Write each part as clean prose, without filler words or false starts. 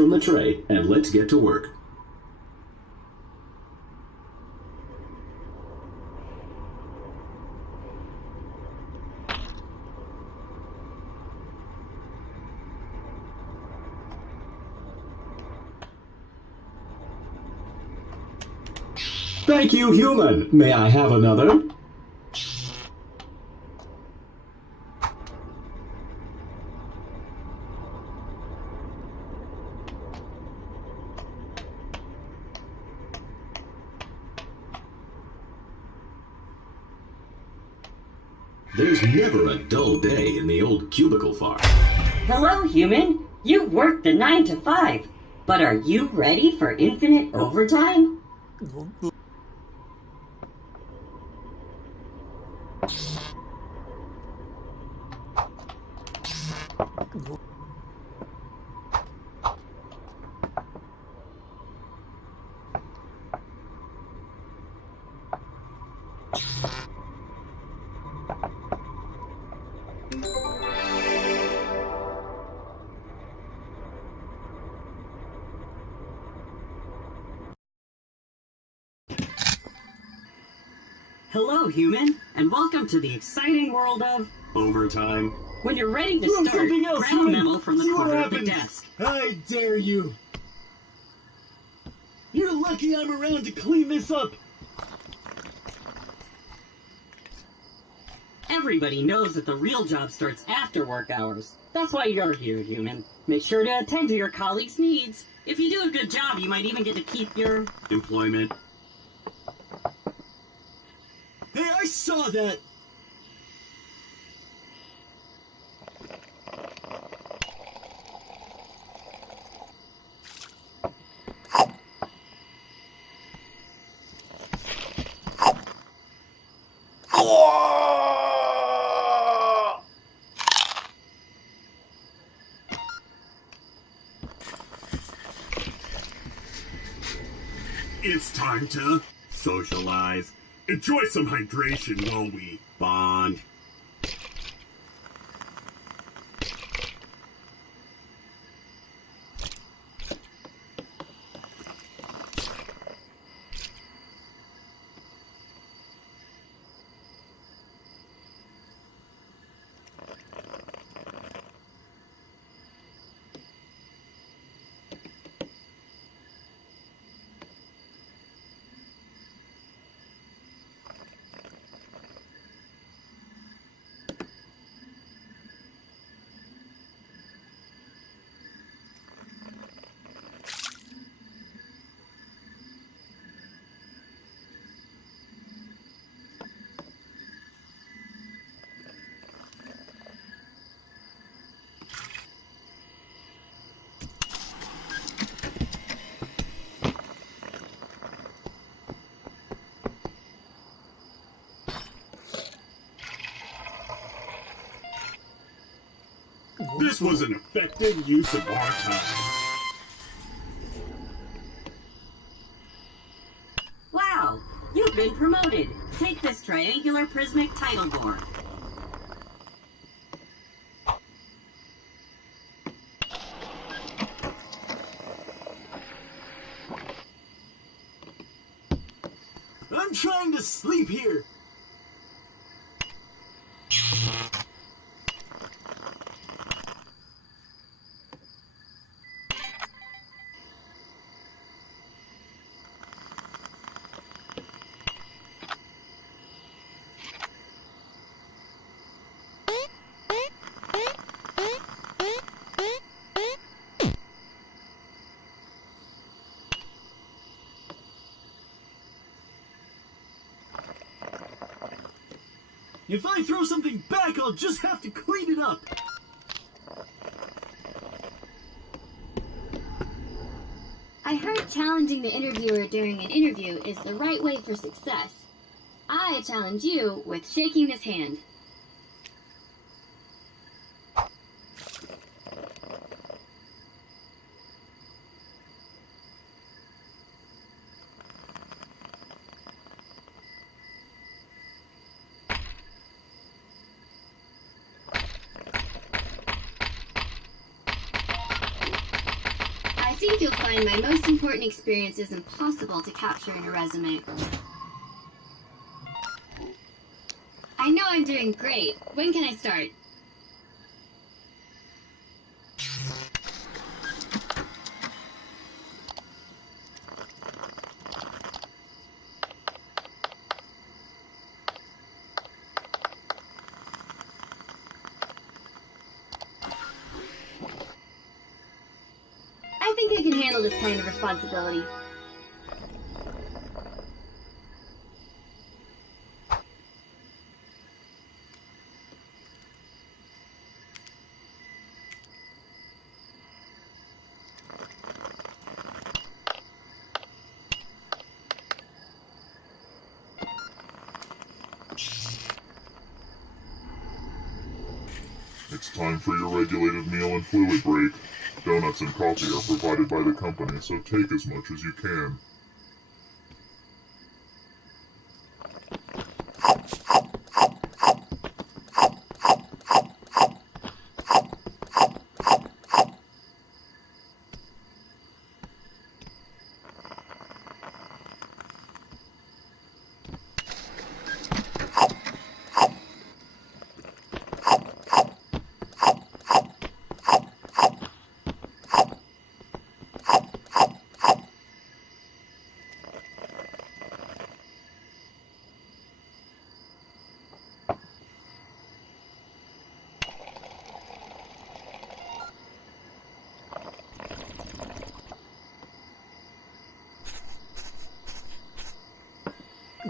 from the tray and let's get to work. Thank you, human. May I have another? There's never a dull day in the old cubicle farm. Hello, human. You worked the 9 to 5, but are you ready for infinite overtime? Hello, human, and welcome to the exciting world of Overtime. when you're ready to Do start, something else, grab a human. memo from the See what corner of the happens. desk. I dare you. You're lucky I'm around to clean this up. Everybody knows that the real job starts after work hours. That's why you're here, human. Make sure to attend to your colleagues' needs. If you do a good job, you might even get to keep your... Employment. Hey, I saw that. It's time to socialize. Enjoy some hydration while we bond. This was an effective use of our time. Wow! You've been promoted. Take this triangular prismatic title board. I'm trying to sleep here. If I throw something back, I'll just have to clean it up. I heard challenging the interviewer during an interview is the right way for success. I challenge you with shaking this hand. I think you'll find my most important experiences impossible to capture in a resume. I know I'm doing great. When can I start? I think I can handle this kind of responsibility. It's time for your regulated meal and fluid break. Donuts and coffee are provided by the company, so take as much as you can.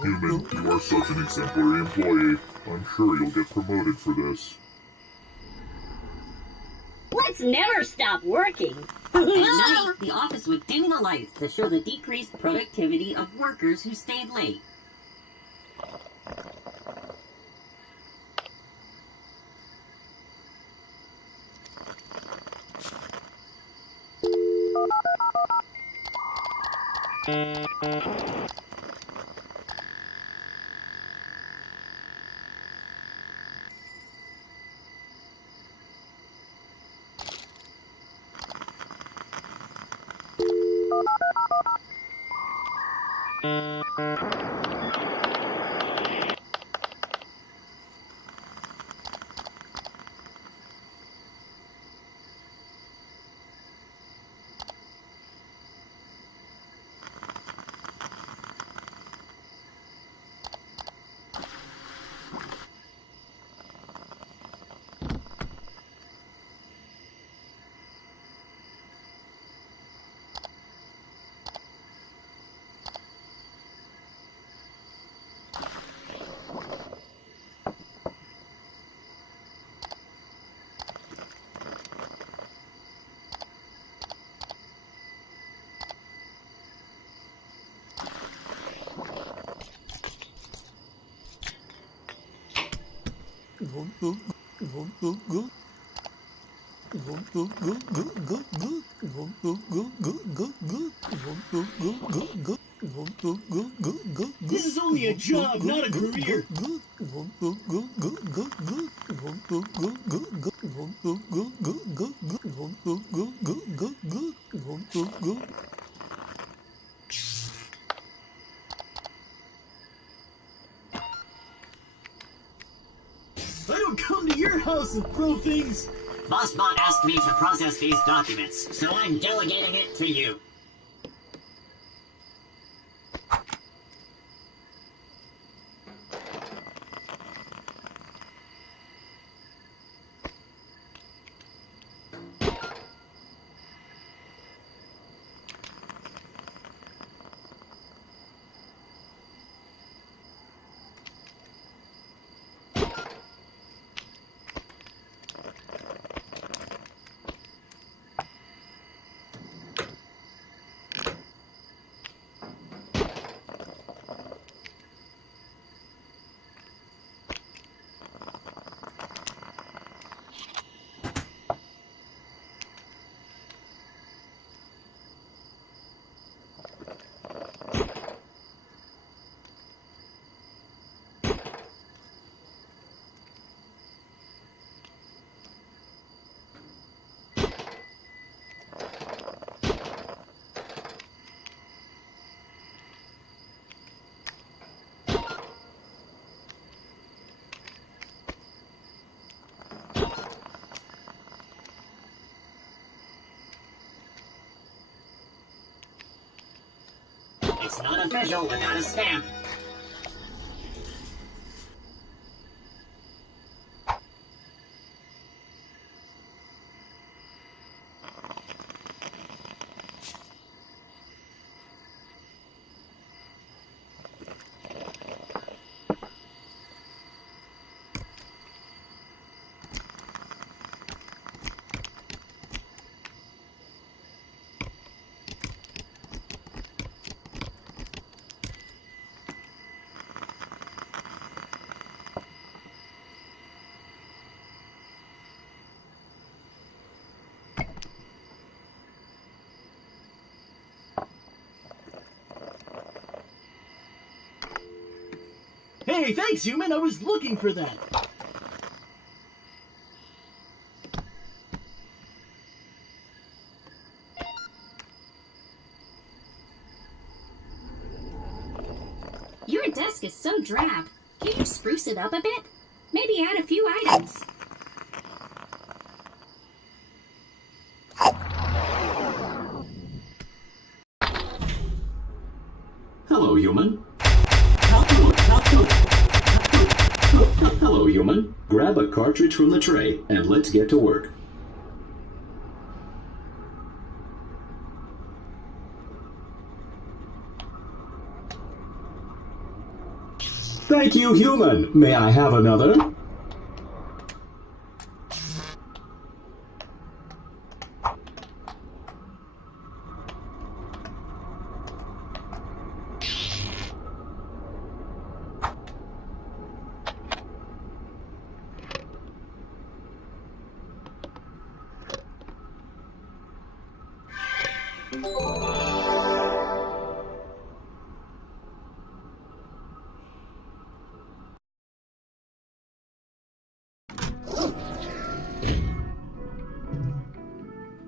Human, you are such an exemplary employee. I'm sure you'll get promoted for this. Let's never stop working. At night, the office would dim the lights to show the decreased productivity of workers who stayed late. This is only a job, not a career. I don't come to your house and throw things. BossBot asked me to process these documents, so I'm delegating it to you. It's not official without a stamp. Hey, thanks, human. I was looking for that. Your desk is so drab. Can't you spruce it up a bit? Maybe add a few items. Hello, human. Hello, human. Grab a cartridge from the tray and let's get to work. Thank you, human. May I have another?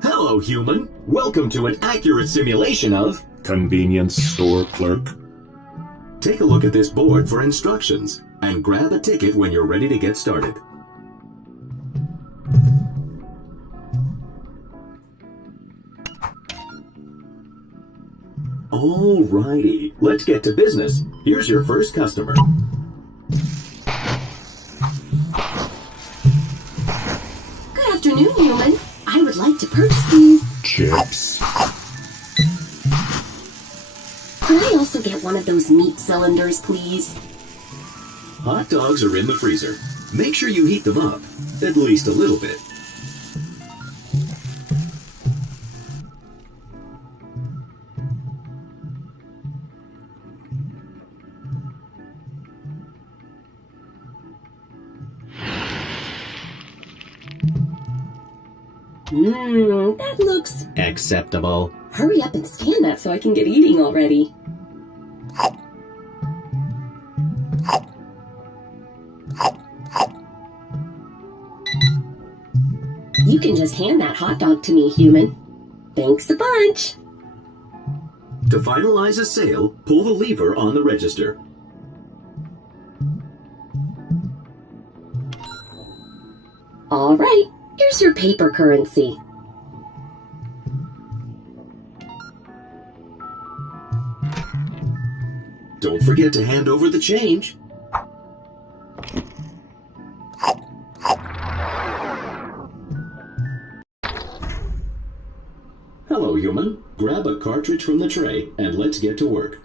Hello, human. Welcome to an accurate simulation of Convenience store clerk. Take a look at this board for instructions and grab a ticket when you're ready to get started. Alrighty, let's get to business. Here's your first customer. Good afternoon, human. I would like to purchase these. Chips. Could I also get one of those meat cylinders, please? Hot dogs are in the freezer. Make sure you heat them up, at least a little bit. That looks... Acceptable. Hurry up and scan that so I can get eating already. You can just hand that hot dog to me, human. Thanks a bunch. To finalize a sale, pull the lever on the register. All right, here's your paper currency. Don't forget to hand over the change. Hello, human. Grab a cartridge from the tray and let's get to work.